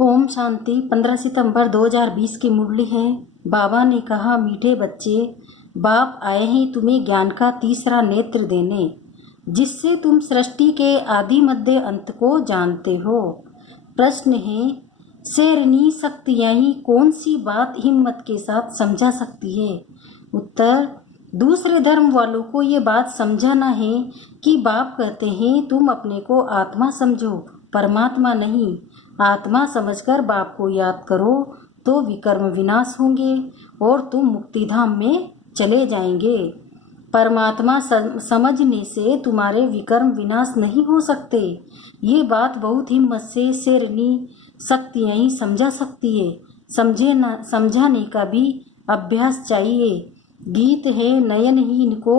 ओम शांति। 15 सितंबर 2020 की मुरली है। बाबा ने कहा, मीठे बच्चे, बाप आए हैं तुम्हें ज्ञान का तीसरा नेत्र देने, जिससे तुम सृष्टि के आदि मध्य अंत को जानते हो। प्रश्न है, शेरनी शक्तियाँ ही कौन सी बात हिम्मत के साथ समझा सकती है? उत्तर, दूसरे धर्म वालों को ये बात समझाना है कि बाप कहते हैं तुम अपने को आत्मा समझो, परमात्मा नहीं। आत्मा समझकर बाप को याद करो तो विकर्म विनाश होंगे और तुम मुक्तिधाम में चले जाएंगे। परमात्मा समझने से तुम्हारे विकर्म विनाश नहीं हो सकते। ये बात बहुत हिम्मत से शेरनी शक्तियाँ ही समझा सकती है। समझाने का भी अभ्यास चाहिए। गीत है, नयनहीन को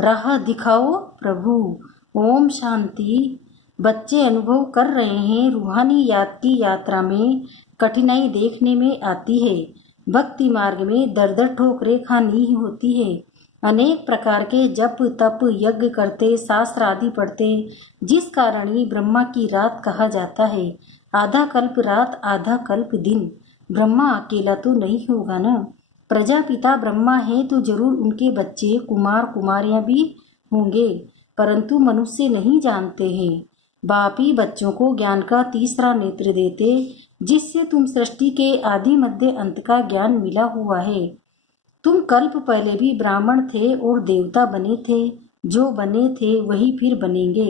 राह दिखाओ प्रभु। ओम शांति। बच्चे अनुभव कर रहे हैं, रूहानी याद की यात्रा में कठिनाई देखने में आती है। भक्ति मार्ग में दर ठोकरें खानी ही होती है। अनेक प्रकार के जप तप यज्ञ करते, शास्त्र आदि पढ़ते, जिस कारण ही ब्रह्मा की रात कहा जाता है। आधा कल्प रात, आधा कल्प दिन। ब्रह्मा अकेला तो नहीं होगा ना। प्रजापिता ब्रह्मा है तो जरूर उनके बच्चे कुमार कुमारियां भी होंगे, परंतु मनुष्य नहीं जानते हैं। बाप ही बच्चों को ज्ञान का तीसरा नेत्र देते, जिससे तुम सृष्टि के आदि मध्य अंत का ज्ञान मिला हुआ है। तुम कल्प पहले भी ब्राह्मण थे और देवता बने थे। जो बने थे वही फिर बनेंगे।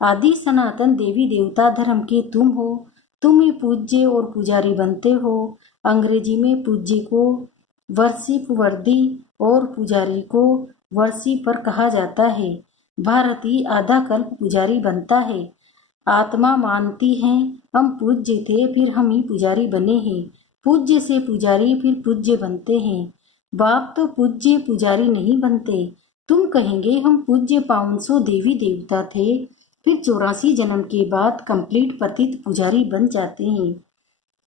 आदि सनातन देवी देवता धर्म के तुम हो। तुम ही पूज्य और पुजारी बनते हो। अंग्रेजी में पूज्य को वर्शिप वर्दी और पुजारी को वर्शिपर कहा जाता है। भारतीय आधा कल्प पुजारी बनता है। आत्मा मानती है हम पूज्य थे, फिर हम ही पुजारी बने हैं। पूज्य से पुजारी फिर पूज्य बनते हैं। बाप तो पूज्य पुजारी नहीं बनते। तुम कहेंगे हम पूज्य 500 देवी देवता थे, फिर 84 जन्म के बाद कंप्लीट पतित पुजारी बन जाते हैं।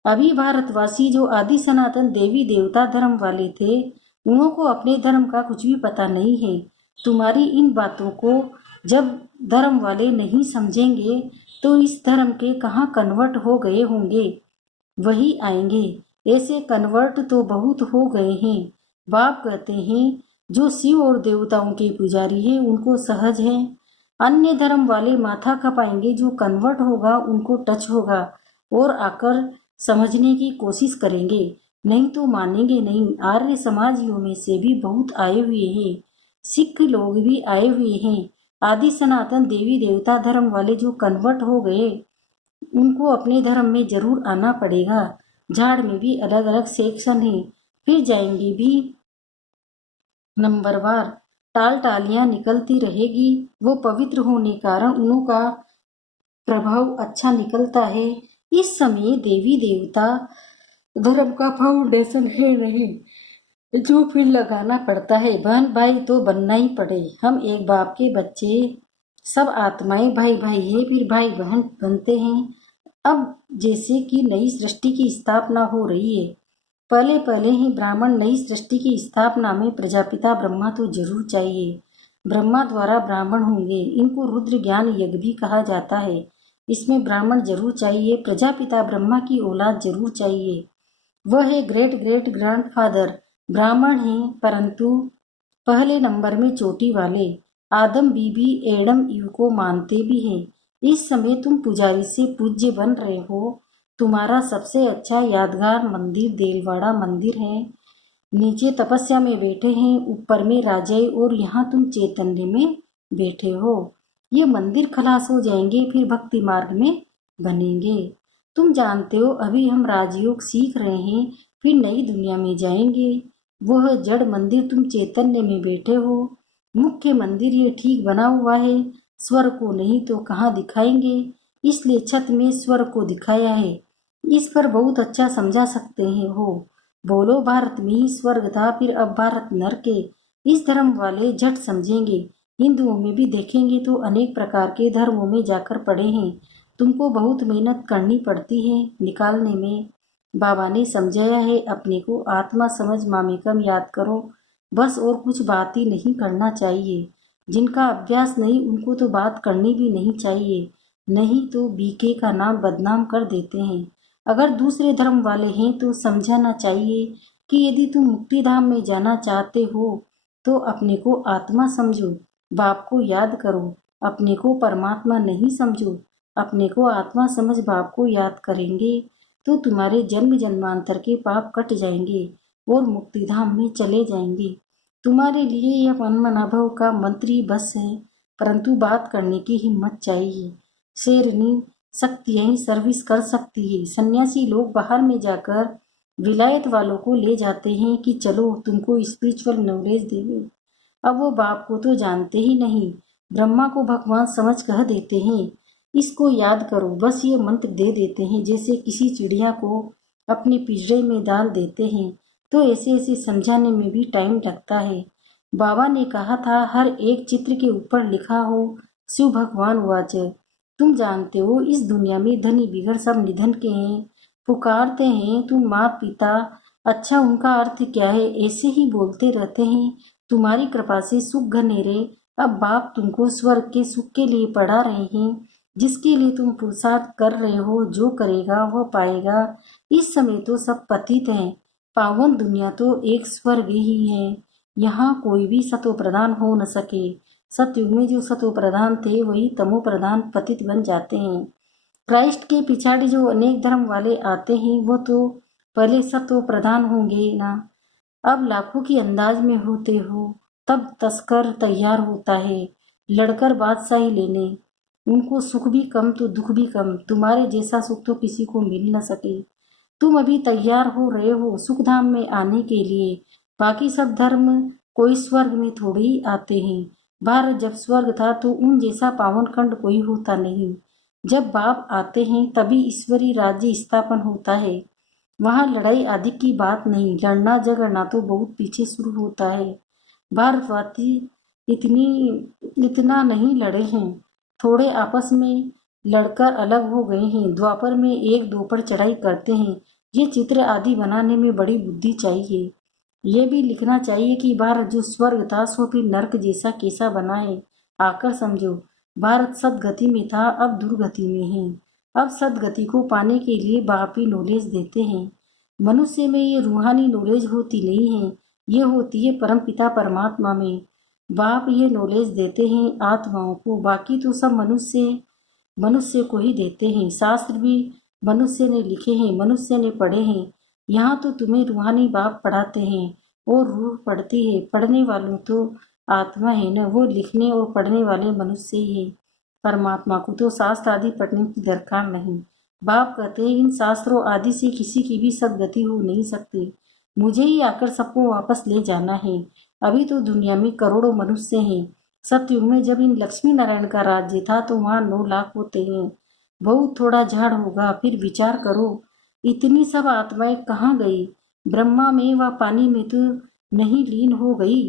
अभी भारतवासी जो आदि सनातन देवी देवता धर्म वाले थे, उन्हों को अपने धर्म का कुछ भी पता नहीं है। तुम्हारी इन बातों को जब धर्म वाले नहीं समझेंगे तो इस धर्म के कहाँ कन्वर्ट हो गए होंगे, वही आएंगे। ऐसे कन्वर्ट तो बहुत हो गए हैं। बाप कहते हैं जो शिव और देवताओं के पुजारी है उनको सहज है। अन्य धर्म वाले माथा खपाएंगे, जो कन्वर्ट होगा उनको टच होगा और आकर समझने की कोशिश करेंगे, नहीं तो मानेंगे नहीं। आर्य समाजियों में से भी बहुत आए हुए हैं, सिख लोग भी आए हुए हैं। आदि सनातन देवी देवता धर्म वाले जो कन्वर्ट हो गए उनको अपने धर्म में जरूर आना पड़ेगा। झाड़ में भी अलग अलग सेक्शन है, फिर जाएंगे भी नंबरवार। टाल टालियां निकलती रहेगी, वो पवित्र होने कारण उनका प्रभाव अच्छा निकलता है। इस समय देवी देवता धर्म का फाउंडेशन है नहीं, जो फिर लगाना पड़ता है। बहन भाई तो बनना ही पड़े। हम एक बाप के बच्चे, सब आत्माएं भाई भाई है, फिर भाई बहन बनते हैं। अब जैसे कि नई सृष्टि की स्थापना हो रही है, पहले पहले ही ब्राह्मण नई सृष्टि की स्थापना में प्रजापिता ब्रह्मा तो जरूर चाहिए। ब्रह्मा द्वारा ब्राह्मण होंगे, इनको रुद्र ज्ञान यज्ञ भी कहा जाता है। इसमें ब्राह्मण जरूर चाहिए, प्रजापिता ब्रह्मा की औलाद जरूर चाहिए। वह है ग्रेट ग्रेट ग्रैंडफादर, ब्राह्मण हैं, परंतु पहले नंबर में चोटी वाले। आदम बीबी एडम ईव को मानते भी हैं। इस समय तुम पुजारी से पूज्य बन रहे हो। तुम्हारा सबसे अच्छा यादगार मंदिर देलवाड़ा मंदिर है। नीचे तपस्या में बैठे हैं, ऊपर में राजाई, और यहाँ तुम चैतन्य में बैठे हो। ये मंदिर खलास हो जाएंगे, फिर भक्ति मार्ग में बनेंगे। तुम जानते हो अभी हम राजयोग सीख रहे हैं, फिर नई दुनिया में जाएंगे। वह जड़ मंदिर तुम चैतन्य में बैठे हो। मुख्य मंदिर ये ठीक बना हुआ है, स्वर को नहीं तो कहाँ दिखाएंगे, इसलिए छत में स्वर को दिखाया है। इस पर बहुत अच्छा समझा सकते हैं हो। बोलो भारत में ही स्वर्ग था, फिर अब भारत नरक है। इस धर्म वाले झट समझेंगे। हिंदुओं में भी देखेंगे तो अनेक प्रकार के धर्मों में जाकर पड़े हैं। तुमको बहुत मेहनत करनी पड़ती है निकालने में। बाबा ने समझाया है, अपने को आत्मा समझ मामेकम याद करो, बस। और कुछ बात ही नहीं करना चाहिए। जिनका अभ्यास नहीं उनको तो बात करनी भी नहीं चाहिए, नहीं तो बीके का नाम बदनाम कर देते हैं। अगर दूसरे धर्म वाले हैं तो समझाना चाहिए कि यदि तुम मुक्ति धाम में जाना चाहते हो तो अपने को आत्मा समझो, बाप को याद करो। अपने को परमात्मा नहीं समझो, अपने को आत्मा समझ बाप को याद करेंगे तो तुम्हारे जन्म जन्मांतर के पाप कट जाएंगे और मुक्ति धाम में चले जाएंगे। तुम्हारे लिए यह मनमनाभव का मंत्री बस है, परंतु बात करने की हिम्मत चाहिए। शेरनी शक्तियां ही सर्विस कर सकती है। सन्यासी लोग बाहर में जाकर विलायत वालों को ले जाते हैं कि चलो तुमको स्पिरिचुअल नॉलेज देंगे। अब वो बाप को तो जानते ही नहीं, ब्रह्मा को भगवान समझ कह देते हैं। इसको याद करो, बस ये मंत्र दे देते हैं जैसे किसी चिड़िया को अपने पिंजरे में डाल देते हैं। तो ऐसे ऐसे समझाने में भी टाइम लगता है। बाबा ने कहा था हर एक चित्र के ऊपर लिखा हो शिव भगवान वाच। तुम जानते हो इस दुनिया में धनी बिगड़ सब निधन के हैं, पुकारते हैं तुम माता पिता। अच्छा उनका अर्थ क्या है? ऐसे ही बोलते रहते हैं तुम्हारी कृपा से सुख घनेरे। अब बाप तुमको स्वर्ग के सुख के लिए पढ़ा रहे हैं, जिसके लिए तुम पुरुषार्थ कर रहे हो। जो करेगा वह पाएगा। इस समय तो सब पतित हैं, पावन दुनिया तो एक स्वर्ग ही है। यहाँ कोई भी सतो प्रधान हो न सके। सतयुग में जो सतो प्रधान थे वही तमो प्रधान पतित बन जाते हैं। क्राइस्ट के पिछाड़ी जो अनेक धर्म वाले आते हैं वो तो पहले सतो प्रधान होंगे ना। अब लाखों की अंदाज में होते हो, तब तस्कर तैयार होता है लड़कर बादशाही लेने। उनको सुख भी कम तो दुख भी कम। तुम्हारे जैसा सुख तो किसी को मिल न सके। तुम अभी तैयार हो रहे हो सुख धाम में आने के लिए। बाकी सब धर्म कोई स्वर्ग में थोड़ी ही आते हैं। भारत जब स्वर्ग था तो उन जैसा पावन खंड कोई होता नहीं। जब बाप आते हैं तभी ईश्वरी राज्य स्थापन होता है। वहाँ लड़ाई आदि की बात नहीं, लड़ना झगड़ना तो बहुत पीछे शुरू होता है। भारतवासी इतनी इतना नहीं लड़े हैं, थोड़े आपस में लड़कर अलग हो गए हैं। द्वापर में एक दो पर चढ़ाई करते हैं। ये चित्र आदि बनाने में बड़ी बुद्धि चाहिए। ये भी लिखना चाहिए कि भारत जो स्वर्ग था सो फिर नर्क जैसा कैसा बना है। आकर समझो, भारत सदगति में था अब दुर्गति में है। अब सदगति को पाने के लिए बाप ही नॉलेज देते हैं। मनुष्य में ये रूहानी नॉलेज होती नहीं है, ये होती है परमपिता परमात्मा में। बाप ये नॉलेज देते हैं आत्माओं को, बाकी तो सब मनुष्य मनुष्य को ही देते हैं। शास्त्र भी मनुष्य ने लिखे हैं, मनुष्य ने पढ़े हैं। यहाँ तो तुम्हें रूहानी बाप पढ़ाते हैं और रूह पढ़ती है। पढ़ने वालों तो आत्मा है न, वो लिखने और पढ़ने वाले मनुष्य ही है। परमात्मा को तो शास्त्र आदि पढ़ने की दरकार नहीं। बाप कहते हैं इन शास्त्रों आदि से किसी की भी सदगति हो नहीं सकती। मुझे ही आकर सबको वापस ले जाना है। अभी तो दुनिया में करोड़ों मनुष्य हैं। सतयुग में जब इन लक्ष्मी नारायण का राज्य था तो वहाँ 9 लाख होते हैं। बहुत थोड़ा झाड़ होगा। फिर विचार करो इतनी सब आत्माएं कहाँ गई? ब्रह्मा में व पानी में तो नहीं लीन हो गई?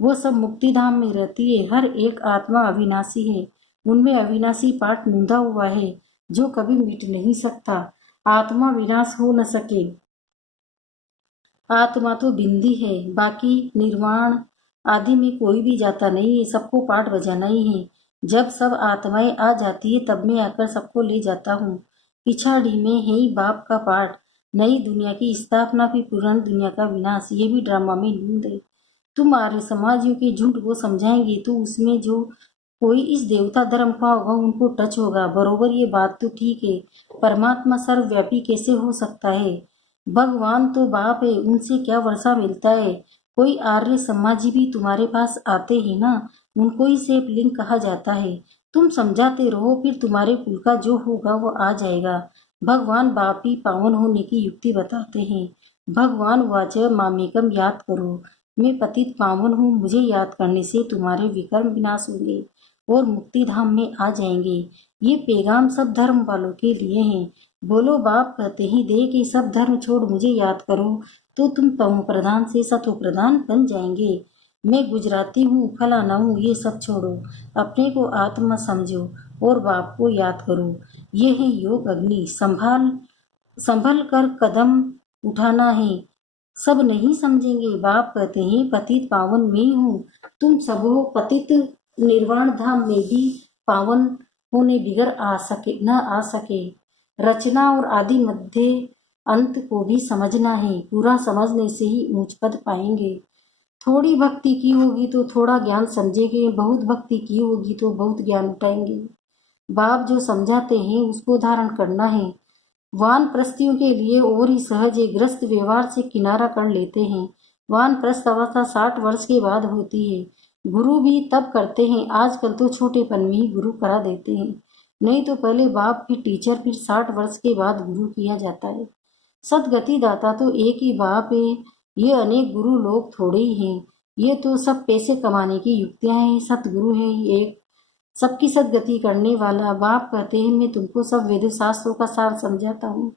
वो सब मुक्ति धाम में रहती है। हर एक आत्मा अविनाशी है, उनमें अविनाशी पाठ नूंदा हुआ है जो कभी मिट नहीं सकता। आत्मा विनाश हो न सके। आत्मा तो बिंदी है, बाकी निर्वाण आदि में कोई भी जाता नहीं है। सबको पाठ बजाना ही है। जब सब आत्माएं आ जाती है तब मैं आकर सबको ले जाता हूँ। पिछाड़ी में है ही बाप का पाठ। नई दुनिया की स्थापना भी पुरानी दुनिया का विनाश, ये भी ड्रामा में नींद है। तुम आर्य समाजियों के झूठ को समझाएंगे तो उसमें जो कोई इस देवता धर्म का होगा उनको टच होगा। बरोबर ये बात तो ठीक है, परमात्मा सर्वव्यापी कैसे हो सकता है? भगवान तो बाप है, उनसे क्या वर्षा मिलता है? कोई आर्य समाजी भी तुम्हारे पास आते हैं ना, उनको ही सेप लिंग कहा जाता है। तुम समझाते रहो, फिर तुम्हारे कुल का जो होगा वो आ जाएगा। भगवान बाप ही पावन होने की युक्ति बताते हैं। भगवान वाच मामेकम याद करो, मैं पतित पावन हूँ। मुझे याद करने से तुम्हारे विकर्म विनाश होंगे और मुक्ति धाम में आ जाएंगे। ये पैगाम सब धर्म वालों के लिए हैं। बोलो बाप कहते ही दे कि सब धर्म छोड़ मुझे याद करो तो तुम तमो प्रधान से सतो प्रधान बन जाएंगे। मैं गुजराती हूँ, फलाना हूँ, ये सब छोड़ो। अपने को आत्मा समझो और बाप को याद करो। ये है योग अग्नि। संभाल संभल कर कदम उठाना है। सब नहीं समझेंगे। बाप कहते हैं पतित पावन मैं ही हूँ, तुम सब हो पतित। निर्वाण धाम में भी पावन होने बिगर आ सके न आ सके। रचना और आदि मध्य अंत को भी समझना है। पूरा समझने से ही ऊंच पद पाएंगे। थोड़ी भक्ति की होगी तो थोड़ा ज्ञान समझेंगे, बहुत भक्ति की होगी तो बहुत ज्ञान उठाएंगे। बाप जो समझाते हैं उसको धारण करना है। वानप्रस्थियों के लिए और ही सहज है, ग्रस्त व्यवहार से किनारा कर लेते हैं। वानप्रस्थ अवस्था 60 वर्ष के बाद होती है। गुरु भी तब करते हैं, आजकल तो छोटेपन में ही गुरु करा देते हैं, नहीं तो पहले बाप फिर टीचर, फिर 60 वर्ष के बाद गुरु किया जाता है। सदगति दाता तो एक ही बाप है, ये अनेक गुरु लोग थोड़े ही हैं। ये तो सब पैसे कमाने की युक्तियां हैं। सतगुरु है एक सबकी सदगति करने वाला। बाप कहते हैं मैं तुमको सब वेद शास्त्रों का सार समझाता हूँ।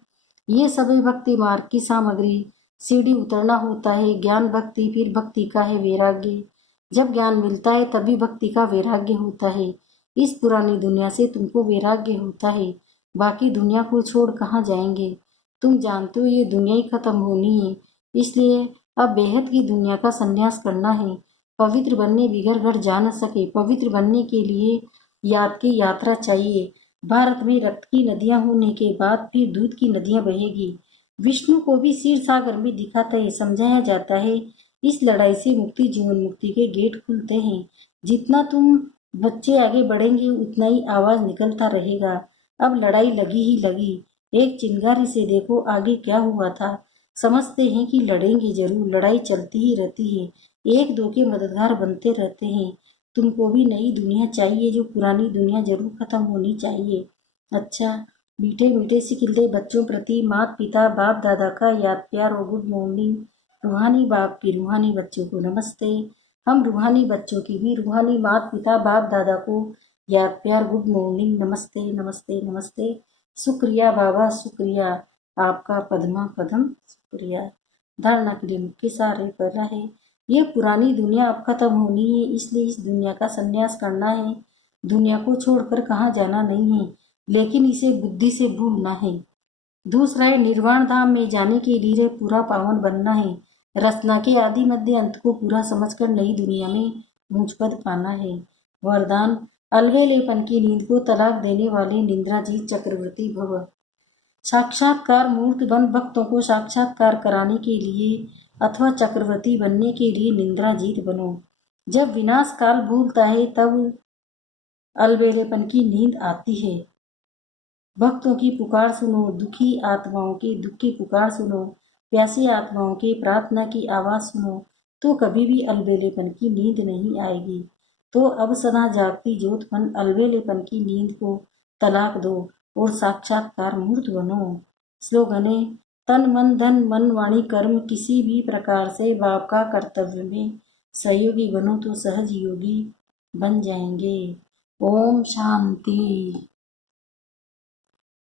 ये सभी भक्ति मार्ग की सामग्री। सीढ़ी उतरना होता है, ज्ञान भक्ति, फिर भक्ति का है वैराग्य। जब ज्ञान मिलता है तभी भक्ति का वैराग्य होता है। इस पुरानी दुनिया से तुमको वैराग्य होता है, बाकी दुनिया को छोड़ कहाँ जाएंगे। तुम जानते हो ये दुनिया ही खत्म होनी है, इसलिए अब बेहद की दुनिया का संन्यास करना है। पवित्र बनने बिगर घर जा न सके। पवित्र बनने के लिए याद की यात्रा चाहिए। भारत में रक्त की नदियां होने के बाद फिर दूध की नदियां बहेगी। विष्णु को भी क्षीर सागर में दिखाता है, समझाया जाता है। इस लड़ाई से मुक्ति, जीवन मुक्ति के गेट खुलते हैं। जितना तुम बच्चे आगे बढ़ेंगे उतना ही आवाज निकलता रहेगा। अब लड़ाई लगी ही लगी। एक चिंगारी से देखो आगे क्या हुआ था। समझते हैं कि लड़ेंगे जरूर, लड़ाई चलती ही रहती है। एक दो के मददगार बनते रहते हैं। तुमको भी नई दुनिया चाहिए, जो पुरानी दुनिया जरूर खत्म होनी चाहिए। अच्छा, मीठे मीठे सिकिलते बच्चों प्रति माता पिता बाप दादा का याद प्यार और गुड मॉर्निंग। रूहानी बाप की रूहानी बच्चों को नमस्ते। हम रूहानी बच्चों की भी रूहानी माता पिता बाप दादा को याद प्यार गुड मॉर्निंग, नमस्ते नमस्ते नमस्ते। शुक्रिया बाबा, शुक्रिया आपका पद्मा पदम, शुक्रिया। धारणा के लिए मुख्य सार है, पहला है ये पुरानी दुनिया अब खत्म होनी है, इसलिए इस दुनिया का संन्यास करना है। दुनिया को छोड़कर कहाँ जाना नहीं है, लेकिन इसे बुद्धि से भूलना है। दूसरा है निर्वाण धाम में जाने के लिए पूरा पावन बनना है। रचना के आदि मध्य अंत को पूरा समझकर नई दुनिया में ऊंच पद पाना है। वरदान, अलवेलेपन की नींद को तलाक देने वाले निंद्राजीत चक्रवर्ती भव। साक्षात्कार मूर्त बंद भक्तों को साक्षात्कार कराने के लिए अथवा चक्रवर्ती बनने के लिए निंद्राजीत बनो। जब विनाश काल भूलता है तब अलबेलेपन की नींद आती है। भक्तों की पुकार सुनो, दुखी आत्माओं की दुख की पुकार सुनो, प्यासी आत्माओं की प्रार्थना की आवाज सुनो, तो कभी भी अलबेलेपन की नींद नहीं आएगी। तो अब सदा जागती ज्योतपन अलबेलेपन की नींद को तलाक दो और साक्षात्कार मूर्त बनो। स्लोगन है, तन मन धन मन वाणी कर्म किसी भी प्रकार से बाप का कर्तव्य में सहयोगी बनो तो सहज योगी बन जाएंगे। ओम शांति।